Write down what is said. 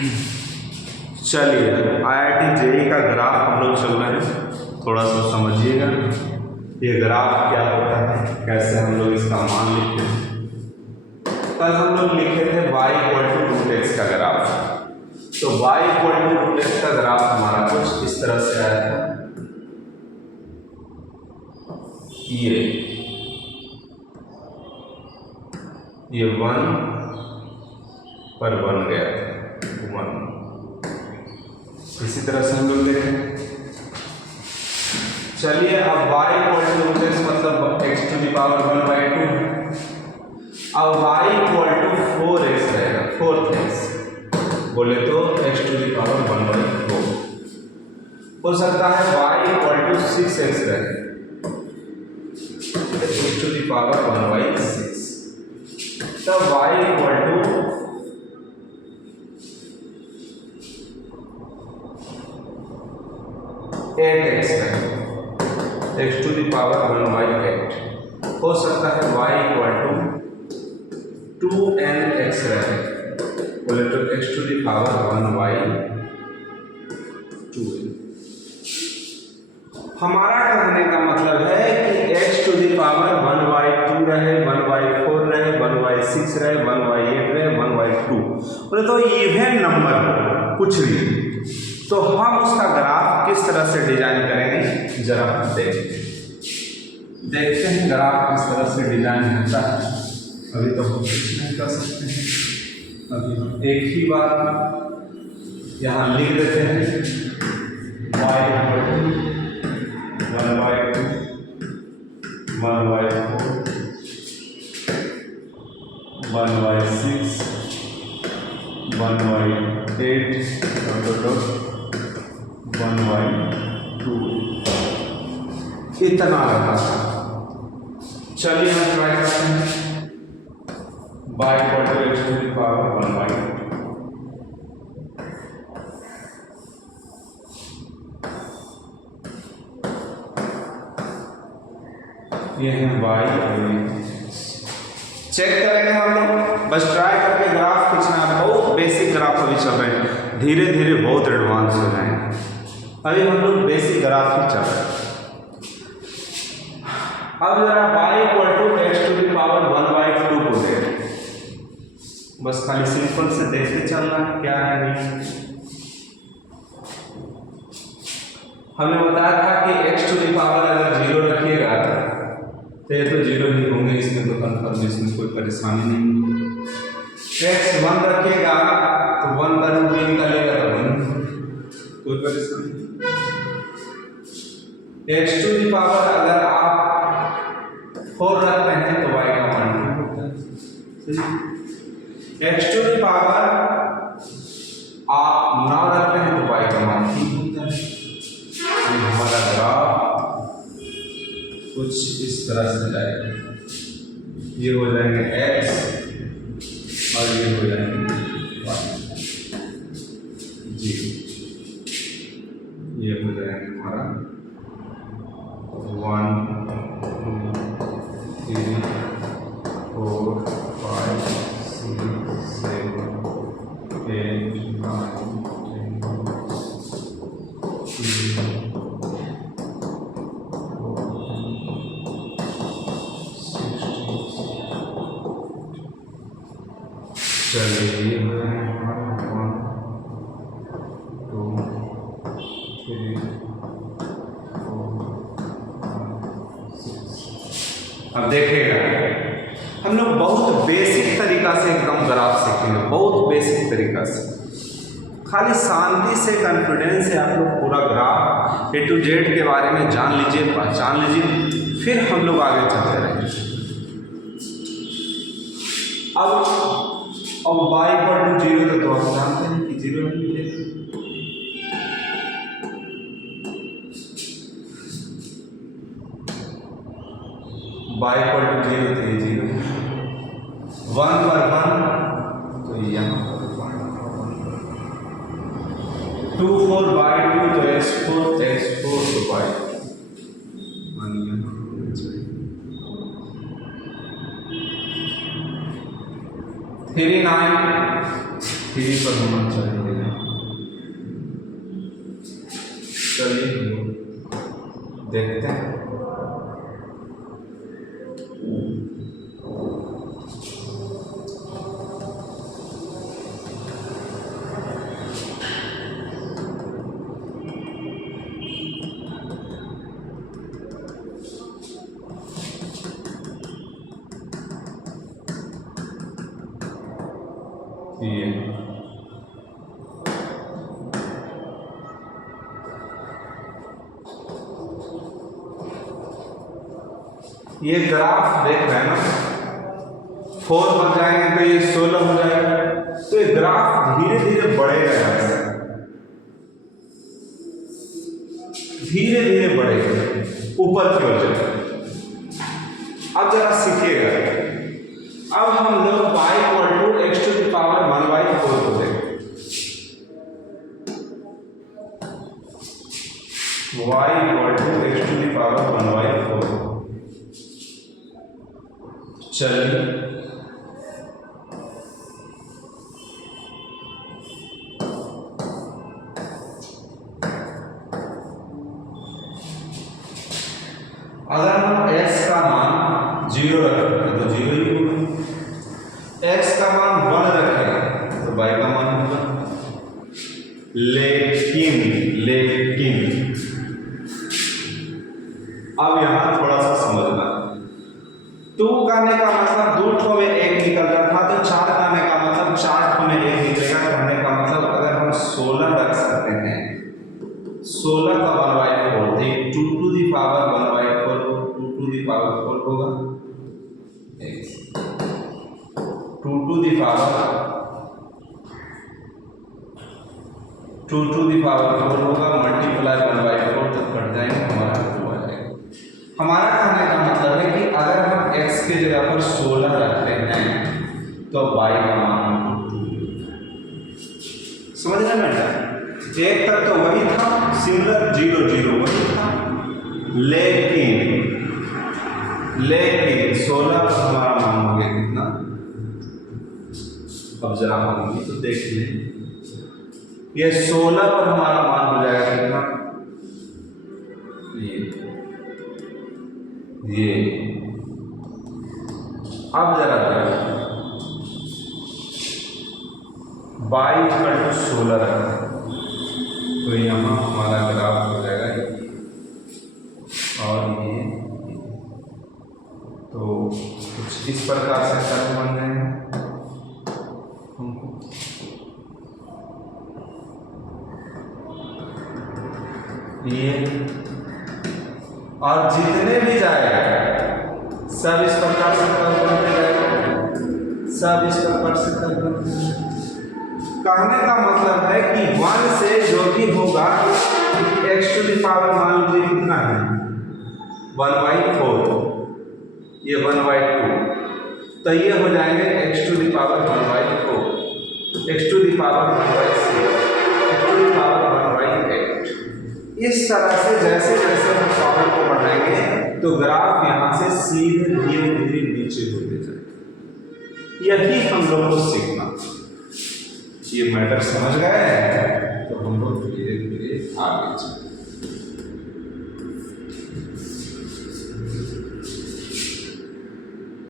चलिए IIT JEE का graph हम लोग चल रहे हैं, थोड़ा सा समझिएगा ये ग्राफ क्या होता है, कैसे हम लोग इसका मान लिखते हैं। कल हम लोग लिखे थे y = √x का ग्राफ, तो y = √x का ग्राफ हमारा कुछ इस तरह से आया था। ये 1 पर 1 गया था 1, इसी तरह से हम लोग देखें। चलिए अब y = √x मतलब x⁴ है। अब y = 4x रहेगा, 4x बोले तो x⁴ हो सकता है y = 6x रहे, x⁴ 6, तब y = 8x है, x⁴ 8 हो सकता है y = 2nx रहे, बोले तो x⁴ 2। हमारा कहने का मतलब है कि x⁴ 1/2 रहे, 1/4 रहे, 1/6 रहे, 1/8 रहे, 1/2, बोले तो इवन नंबर कुछ भी, तो हम उसका ग्राफ किस तरह से डिजाइन करेंगे जरा देखते हैं ग्राफ किस तरह से डिजाइन होता है। अभी तो हम कुछ नहीं कर सकते हैं, अभी हम एक ही बार यहाँ लिख देते हैं y = 1/2, 1/4, 1/6, 1/8, 1/2 इतना रहा। चलिए हम ट्राई करते हैं y = x⁴ 1/2। ये है y और चेक करेंगे हम लोग, बस ट्राई करके ग्राफ खींचना। बहुत बेसिक ग्राफ अभी चल रहे हैं, धीरे धीरे बहुत एडवांस हो जाएंगे। अभी हम लोग बेसिक ग्राफ ही चल रहे हैं। अब जरा y = x⁴ 1/2 को देखें, बस खाली सिंपल से देखते चलना है क्या है नहीं। हमने बताया था कि x⁴ अगर 0 रखिएगा तो ये तो 0 ही होंगे, इसमें तो कंफर्म, इसमें कोई परेशानी नहीं। x 1 रखिएगा तो 1 का रूट भी निकालेगा तो 1, कोई परेशानी नहीं। x⁴ अगर आप 4 रखते हैं तो y का मान 2 होता है। x⁴ आप 9 रखते हैं तो y का मान 3 होता है। हमारा ग्राफ कुछ इस तरह से जाएगा, ये हो जाएंगे x और ये हो जाएंगे y जी, ये हो जाएंगे हमारा 1 2 3 4 5 6 7 8 9 चलिए 1 2 3 4 5 6। अब देखिएगा हम लोग बहुत बेसिक तरीका से एकदम ग्राफ सीखेंगे, बहुत बेसिक तरीका से, खाली शांति से कॉन्फिडेंस से आप लोग पूरा ग्राफ A to Z के बारे में जान लीजिए, पहचान लीजिए, फिर हम लोग आगे चलते रहेंगे। अब y = 0 तो आप जानते हैं कि 0 ही मिलेगा। y = 0 तो ये 0, 1 पर 1 तो यहाँ पर 2 4/2 तो x4 तो y 3 9 3 पर होना चाहिए, चलिए हम लोग देखते हैं। ये ग्राफ देख रहे हैं ना, 4 बन जाएंगे तो ये 16 हो जाएगा। तो ये ग्राफ धीरे धीरे बढ़ेगा, यहाँ से धीरे धीरे बढ़ेगा ऊपर की ओर जाएगा। अब जरा सीखिएगा, अब हम लोग y = x⁴ को देखें। y = x⁴ चलिए अगर हम x का मान 0 रखें तो 0 ही होगा, x का मान 1 रखें तो y का मान होगा। लेकिन अब यहां थोड़ा सा समझना, 2 कहने का मतलब 2 ठो में 1 निकल रहा था, तो 4 कहने का मतलब 4 ठो में 1 निकलेगा। कहने का मतलब अगर हम 16 रख सकते हैं, 16 का 1/4 तो 2 to the power 1/4 2 to the power 4 होगा, 2 to the power 4 होगा, मल्टीप्लाई 1/4 तक कट जाएंगे, हमारा 2 आ जाएगा। हमारा कहने का मतलब है कि अगर हम x के जगह पर 16 रखते हैं तो y का मान हमको 2 समझ रहे हैं बेटा। एक तक तो वही था, सिंगुलर 0 0 वही था, लेकिन 16 पर हमारा मान हो गया कितना। अब जरा हम भी तो देख लें, ये 16 पर हमारा मान हो जाएगा कितना, ये अब जरा y = 16 रखें तो यहाँ हमारा ग्राफ हो जाएगा और ये तो कुछ इस प्रकार से कर्व बन रहे हैं हमको। ये और जितने भी जाएगा सब इस प्रकार से कर्व बनते जाएगा, सब इस प्रकार से कर्व बनते जाएगा। कहने का मतलब है कि 1 से जो भी होगा, x⁴ मान लीजिए कितना है 1/4, ये 1/2, तो ये हो जाएंगे x⁴ 1/4, x⁴ 1/6, इस तरह से जैसे जैसे हम पावर को बढ़ाएंगे तो ग्राफ यहाँ से सीधे धीरे धीरे नीचे होते जाएगा। यही हम लोग को सीखना। ये मैटर समझ गए तो हम लोग धीरे धीरे आगे चलेंगे।